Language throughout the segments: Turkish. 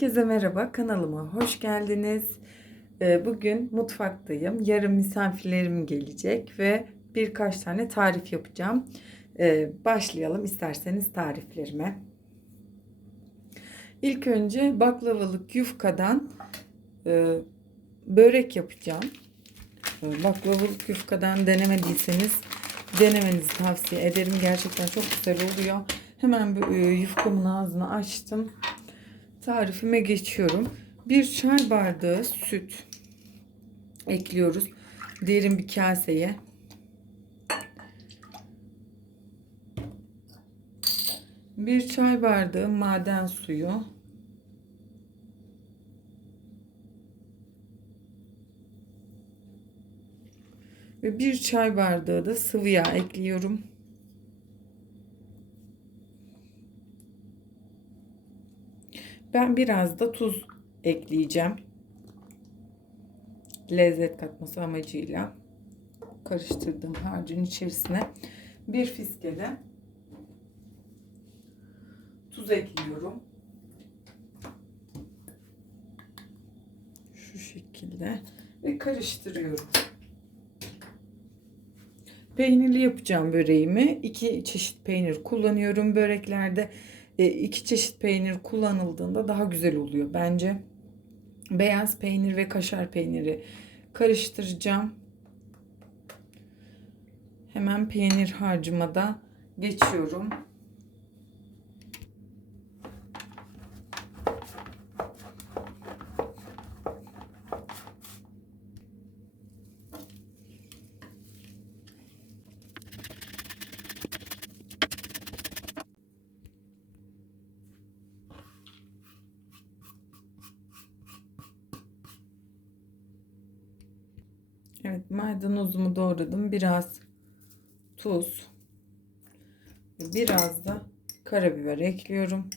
Herkese merhaba, kanalıma hoş geldiniz. Bugün mutfaktayım. Yarın misafirlerim gelecek ve birkaç tane tarif yapacağım. Başlayalım isterseniz tariflerime. İlk önce baklavalık yufkadan börek yapacağım. Baklavalık yufkadan denemediyseniz denemenizi tavsiye ederim. Gerçekten çok güzel oluyor. Hemen yufkamın ağzını açtım. Tarifime geçiyorum. Bir çay bardağı süt ekliyoruz. Derin bir kaseye. Bir çay bardağı maden suyu. Ve bir çay bardağı da sıvı yağ ekliyorum. Ben biraz da tuz ekleyeceğim. Lezzet katması amacıyla karıştırdığım harcın içerisine bir fiske de tuz ekliyorum. Şu şekilde ve karıştırıyorum. Peynirli yapacağım böreğimi. 2 çeşit peynir kullanıyorum böreklerde. 2 çeşit peynir kullanıldığında daha güzel oluyor bence. Beyaz peynir ve kaşar peyniri karıştıracağım. Hemen peynir harcıma da geçiyorum. Evet, maydanozumu doğradım. Biraz tuz, biraz da karabiber ekliyorum.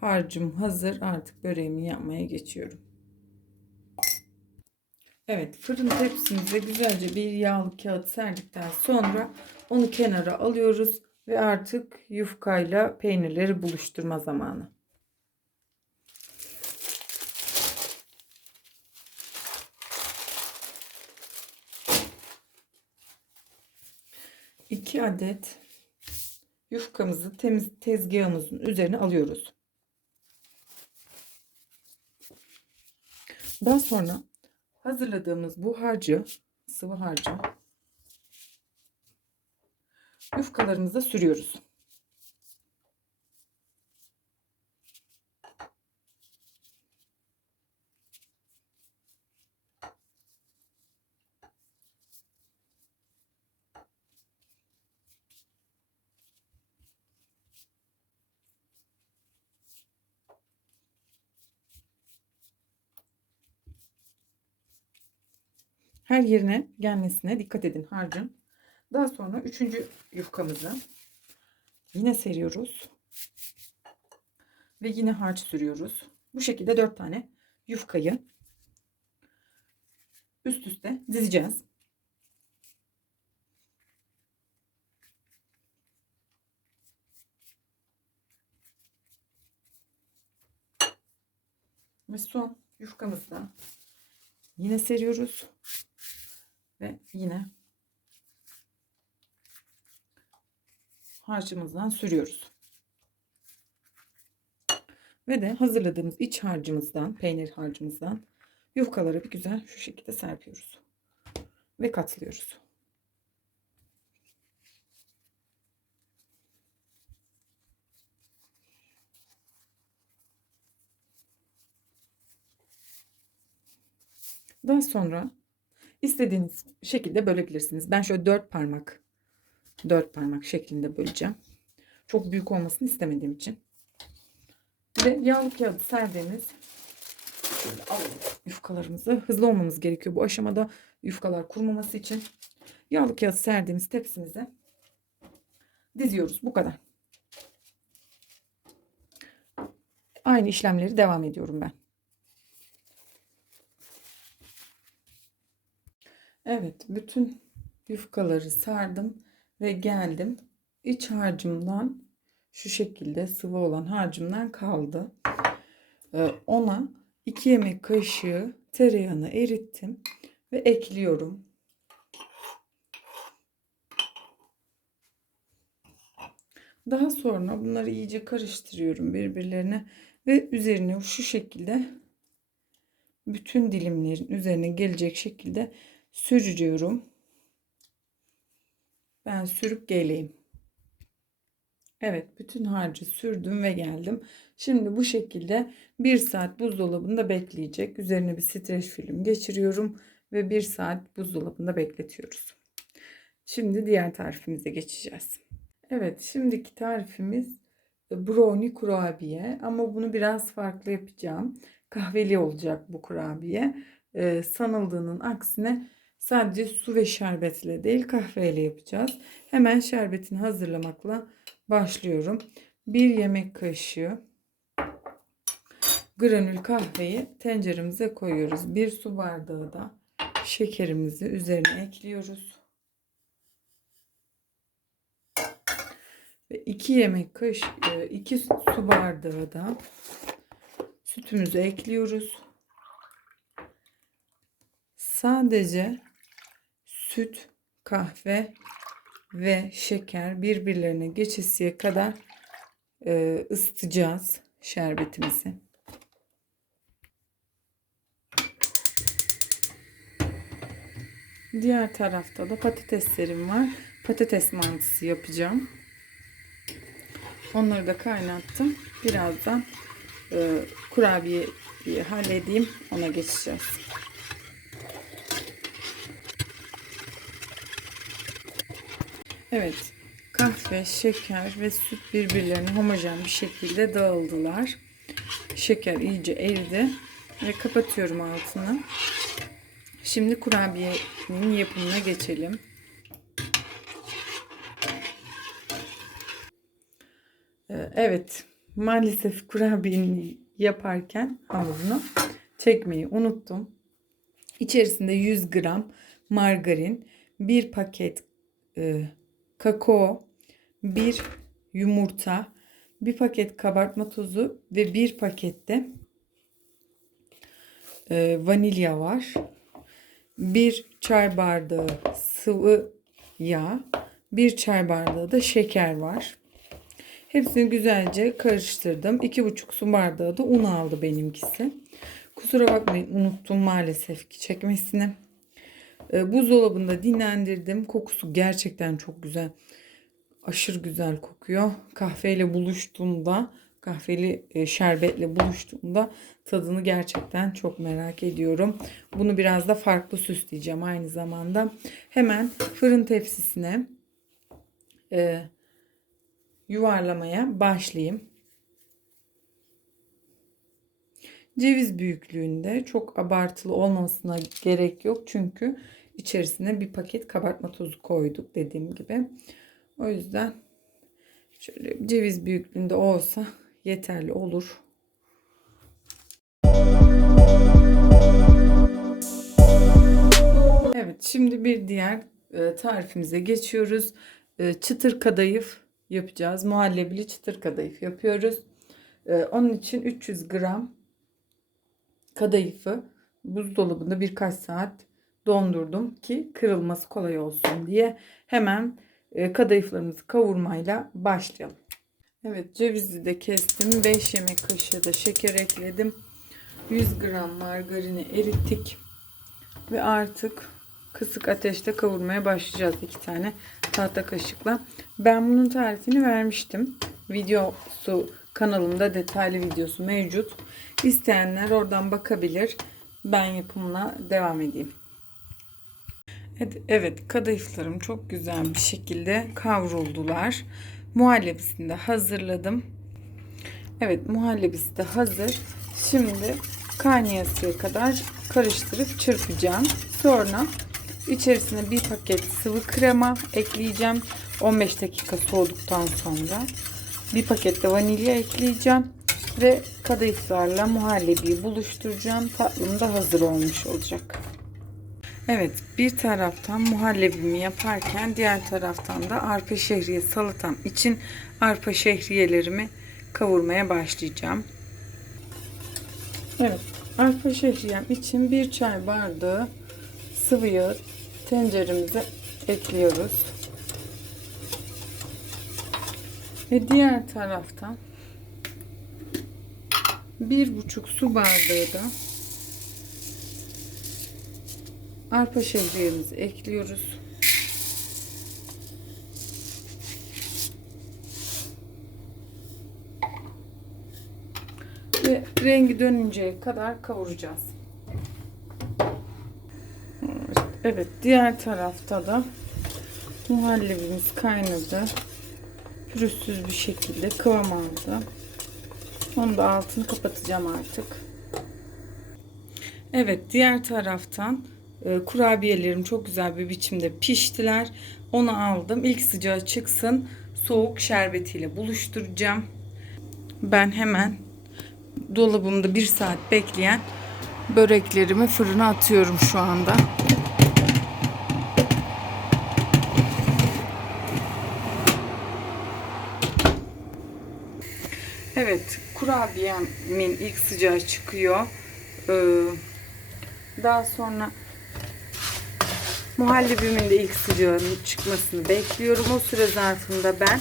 Harcım hazır. Artık böreğimi yapmaya geçiyorum. Evet, fırın tepsimize güzelce bir yağlı kağıt serdikten sonra onu kenara alıyoruz ve artık yufkayla peynirleri buluşturma zamanı. İki adet yufkamızı temiz tezgahımızın üzerine alıyoruz. Daha sonra hazırladığımız bu harcı, sıvı harcı yufkalarımıza sürüyoruz. Her yerine gelmesine dikkat edin harcın. Daha sonra üçüncü yufkamızı yine seriyoruz. Ve yine harç sürüyoruz. Bu şekilde 4 tane yufkayı üst üste dizeceğiz. Ve son yufkamızı da yine seriyoruz. Ve yine harcımızdan sürüyoruz. Ve de hazırladığımız iç harcımızdan, peynir harcımızdan yufkaları bir güzel şu şekilde serpiyoruz. Ve katlıyoruz. Daha sonra istediğiniz şekilde bölebilirsiniz. Ben şöyle 4 parmak şeklinde böleceğim. Çok büyük olmasını istemediğim için. Ve yağlı kağıdı serdiğimiz şöyle alalım yufkalarımızı. Hızlı olmamız gerekiyor bu aşamada yufkalar kurumaması için. Yağlı kağıt serdiğimiz tepsimize diziyoruz. Bu kadar. Aynı işlemleri devam ediyorum ben. Evet, bütün yufkaları sardım ve geldim. İç harcımdan şu şekilde sıvı olan harcımdan kaldı. Ona 2 yemek kaşığı tereyağını erittim ve ekliyorum. Daha sonra bunları iyice karıştırıyorum birbirlerine ve üzerine şu şekilde bütün dilimlerin üzerine gelecek şekilde sürüyorum. Ben sürüp geleyim. Evet, bütün harcı sürdüm ve geldim. Şimdi bu şekilde 1 saat buzdolabında bekleyecek. Üzerine bir streç film geçiriyorum ve 1 saat buzdolabında bekletiyoruz. Şimdi diğer tarifimize geçeceğiz. Evet, şimdiki tarifimiz brownie kurabiye ama bunu biraz farklı yapacağım. Kahveli olacak bu kurabiye. Sanıldığının aksine sadece su ve şerbetle değil kahveyle yapacağız. Hemen şerbetini hazırlamakla başlıyorum. 1 yemek kaşığı granül kahveyi tenceremize koyuyoruz. 1 su bardağı da şekerimizi üzerine ekliyoruz. Ve 2 yemek kaşığı 2 su bardağı da sütümüzü ekliyoruz. Sadece süt, kahve ve şeker birbirlerine geçesiye kadar ısıtacağız şerbetimizi. Diğer tarafta da patateslerim var. Patates mantısı yapacağım. Onları da kaynattım. Birazdan kurabiyeyi halledeyim. Ona geçeceğiz. Evet. Kahve, şeker ve süt birbirlerine homojen bir şekilde dağıldılar. Şeker iyice eridi. Ve kapatıyorum altını. Şimdi kurabiyenin yapımına geçelim. Evet. Maalesef kurabiyeyi yaparken hamurunu çekmeyi unuttum. İçerisinde 100 gram margarin, 1 paket kakao, 1 yumurta, 1 paket kabartma tozu ve 1 pakette vanilya var. 1 çay bardağı sıvı yağ, 1 çay bardağı da şeker var. Hepsini güzelce karıştırdım. 2,5 su bardağı da un aldı benimkisi. Kusura bakmayın, unuttum maalesef ki çekmesini. Buzdolabında dinlendirdim. Kokusu gerçekten çok güzel. Aşırı güzel kokuyor. Kahveyle buluştuğunda, kahveli şerbetle buluştuğunda tadını gerçekten çok merak ediyorum. Bunu biraz da farklı süsleyeceğim aynı zamanda. Hemen fırın tepsisine yuvarlamaya başlayayım. Ceviz büyüklüğünde, çok abartılı olmasına gerek yok. Çünkü içerisine 1 paket kabartma tozu koyduk dediğim gibi. O yüzden şöyle ceviz büyüklüğünde olsa yeterli olur. Evet, şimdi bir diğer tarifimize geçiyoruz. Çıtır kadayıf yapacağız. Muhallebili çıtır kadayıf yapıyoruz. Onun için 300 gram kadayıfı buzdolabında birkaç saat dondurdum ki kırılması kolay olsun diye. Hemen kadayıflarımızı kavurmayla başlayalım. Evet, cevizi de kestim. 5 yemek kaşığı da şeker ekledim. 100 gram margarini erittik. Ve artık kısık ateşte kavurmaya başlayacağız 2 tane tahta kaşıkla. Ben bunun tarifini vermiştim. Videosu kanalımda, detaylı videosu mevcut. İsteyenler oradan bakabilir. Ben yapımına devam edeyim. Evet, kadayıflarım çok güzel bir şekilde kavruldular. Muhallebisini de hazırladım. Evet, muhallebisi de hazır. Şimdi kaynayasıya kadar karıştırıp çırpacağım. Sonra içerisine 1 paket sıvı krema ekleyeceğim. 15 dakika soğuduktan sonra 1 paket de vanilya ekleyeceğim ve kadayıflarla muhallebiyi buluşturacağım. Tatlım da hazır olmuş olacak. Evet, bir taraftan muhallebimi yaparken diğer taraftan da arpa şehriye salatam için arpa şehriyelerimi kavurmaya başlayacağım. Evet, arpa şehriyem için 1 çay bardağı sıvı yağ tenceremize ekliyoruz. Ve diğer taraftan 1,5 su bardağı da arpa şehriyemizi ekliyoruz. Ve rengi dönünceye kadar kavuracağız. Evet, diğer tarafta da muhallebimiz kaynadı. Pürüzsüz bir şekilde kıvam aldı. Onu da altını kapatacağım artık. Evet, diğer taraftan kurabiyelerim çok güzel bir biçimde piştiler. Onu aldım. İlk sıcağı çıksın. Soğuk şerbetiyle buluşturacağım. Ben hemen dolabımda 1 saat bekleyen böreklerimi fırına atıyorum şu anda. Evet, kurabiyemin ilk sıcağı çıkıyor. Daha sonra muhallebimin de ilk sıcağının çıkmasını bekliyorum. O süre zarfında ben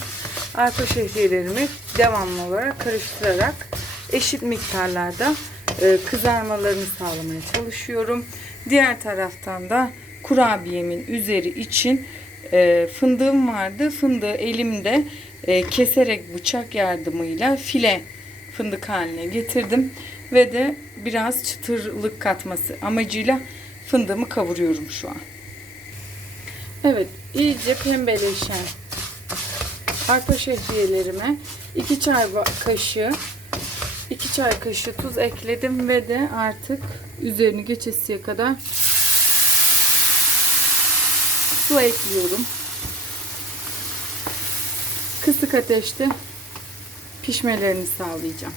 arpa şehriyelerimi devamlı olarak karıştırarak eşit miktarlarda kızarmalarını sağlamaya çalışıyorum. Diğer taraftan da kurabiyemin üzeri için fındığım vardı. Fındığı elimde keserek bıçak yardımıyla file fındık haline getirdim. Ve de biraz çıtırlık katması amacıyla fındığımı kavuruyorum şu an. Evet, iyice pembeleşen arpa şehriyelerime 2 çay kaşığı tuz ekledim ve de artık üzerini geçesiye kadar su ekliyorum. Kısık ateşte pişmelerini sağlayacağım.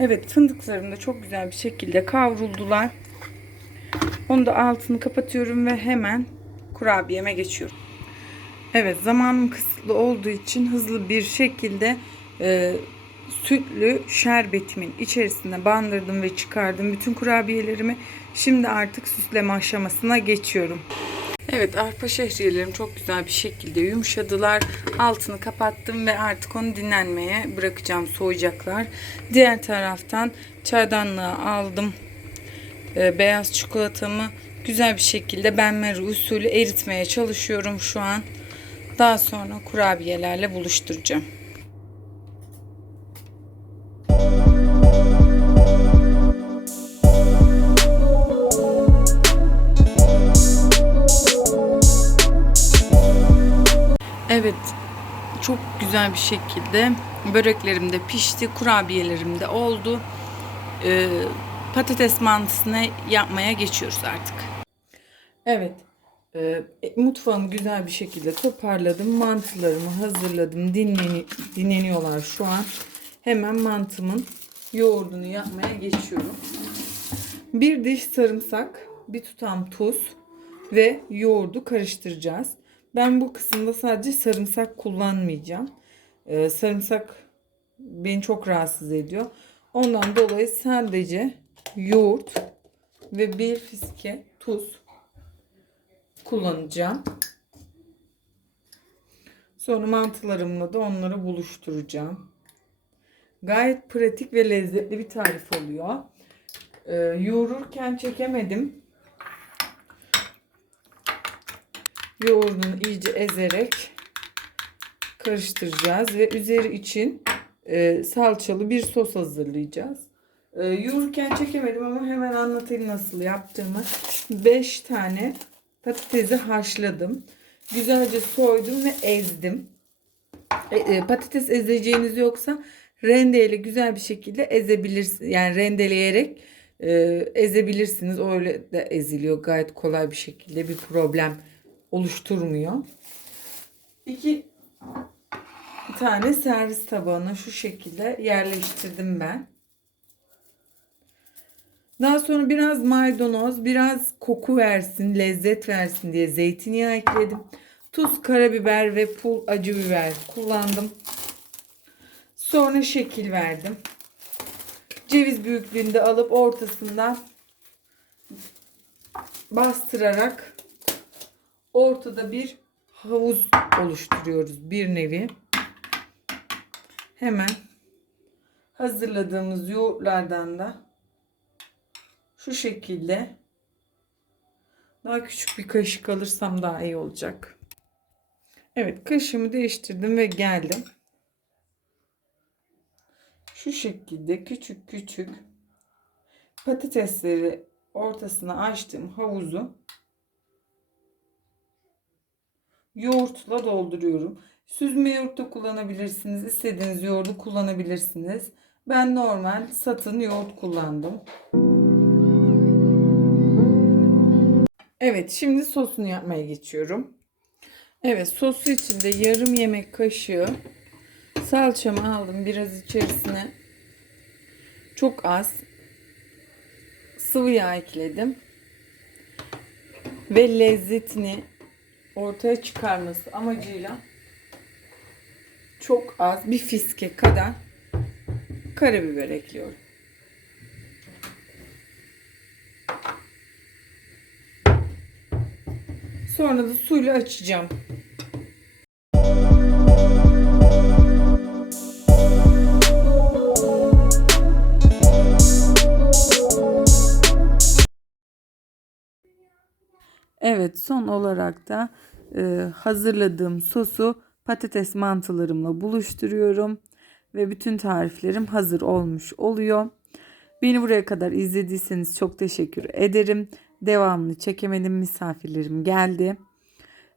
Evet, fındıklarım da çok güzel bir şekilde kavruldular. Onu da altını kapatıyorum ve hemen kurabiyeme geçiyorum. Evet, zamanım kısıtlı olduğu için hızlı bir şekilde sütlü şerbetimin içerisine bandırdım ve çıkardım bütün kurabiyelerimi. Şimdi artık süsleme aşamasına geçiyorum. Evet, arpa şehriyelerim çok güzel bir şekilde yumuşadılar. Altını kapattım ve artık onu dinlenmeye bırakacağım, soğuyacaklar. Diğer taraftan çaydanlığa aldım. Beyaz çikolatamı güzel bir şekilde benmari usulü eritmeye çalışıyorum şu an. Daha sonra kurabiyelerle buluşturacağım. Evet, çok güzel bir şekilde böreklerim de pişti, kurabiyelerim de oldu. Patates mantısını yapmaya geçiyoruz artık. Evet, mutfağımı güzel bir şekilde toparladım. Mantılarımı hazırladım. Dinleniyorlar şu an. Hemen mantımın yoğurdunu yapmaya geçiyorum. 1 diş sarımsak, 1 tutam tuz ve yoğurdu karıştıracağız. Ben bu kısımda sadece sarımsak kullanmayacağım. Sarımsak beni çok rahatsız ediyor. Ondan dolayı sadece yoğurt ve 1 fiske tuz kullanacağım. Sonra mantılarımla da onları buluşturacağım. Gayet pratik ve lezzetli bir tarif oluyor. Yoğururken çekemedim. Yoğurdunu iyice ezerek karıştıracağız ve üzeri için salçalı bir sos hazırlayacağız. Yoğururken çekemedim ama hemen anlatayım nasıl yaptığımı. 5 tane patatesi haşladım. Güzelce soydum ve ezdim. Patates ezeceğiniz yoksa rendeyle güzel bir şekilde ezebilirsiniz. Yani rendeleyerek ezebilirsiniz. Öyle de eziliyor gayet kolay bir şekilde, bir problem oluşturmuyor. 2 tane servis tabağına şu şekilde yerleştirdim ben. Daha sonra biraz maydanoz, biraz koku versin, lezzet versin diye zeytinyağı ekledim. Tuz, karabiber ve pul acı biber kullandım. Sonra şekil verdim. ceviz büyüklüğünde alıp ortasından bastırarak ortada bir havuz oluşturuyoruz bir nevi. Hemen hazırladığımız yoğurtlardan da şu şekilde, daha küçük bir kaşık alırsam daha iyi olacak. Evet, kaşığımı değiştirdim ve geldim. Şu şekilde küçük küçük patatesleri ortasına açtığım havuzu yoğurtla dolduruyorum. Süzme yoğurt da kullanabilirsiniz. İstediğiniz yoğurdu kullanabilirsiniz. Ben normal satın yoğurt kullandım. Evet, şimdi sosunu yapmaya geçiyorum. Evet, sosu için de yarım yemek kaşığı salçamı aldım. Biraz içerisine çok az sıvı yağ ekledim. Ve lezzetini ortaya çıkarması amacıyla çok az bir fiske kadar karabiber ekliyorum. Sonra da suyla açacağım. Evet, son olarak da hazırladığım sosu patates mantılarımla buluşturuyorum ve bütün tariflerim hazır olmuş oluyor. Beni buraya kadar izlediyseniz çok teşekkür ederim. Devamını çekemedim, misafirlerim geldi.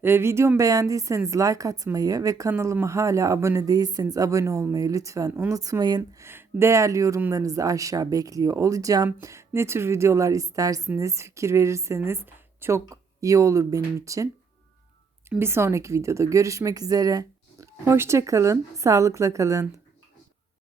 Videomu beğendiyseniz like atmayı ve kanalıma hala abone değilseniz abone olmayı lütfen unutmayın. Değerli yorumlarınızı aşağı bekliyor olacağım. Ne tür videolar istersiniz, fikir verirseniz çok iyi olur benim için. Bir sonraki videoda görüşmek üzere. Hoşça kalın, sağlıkla kalın.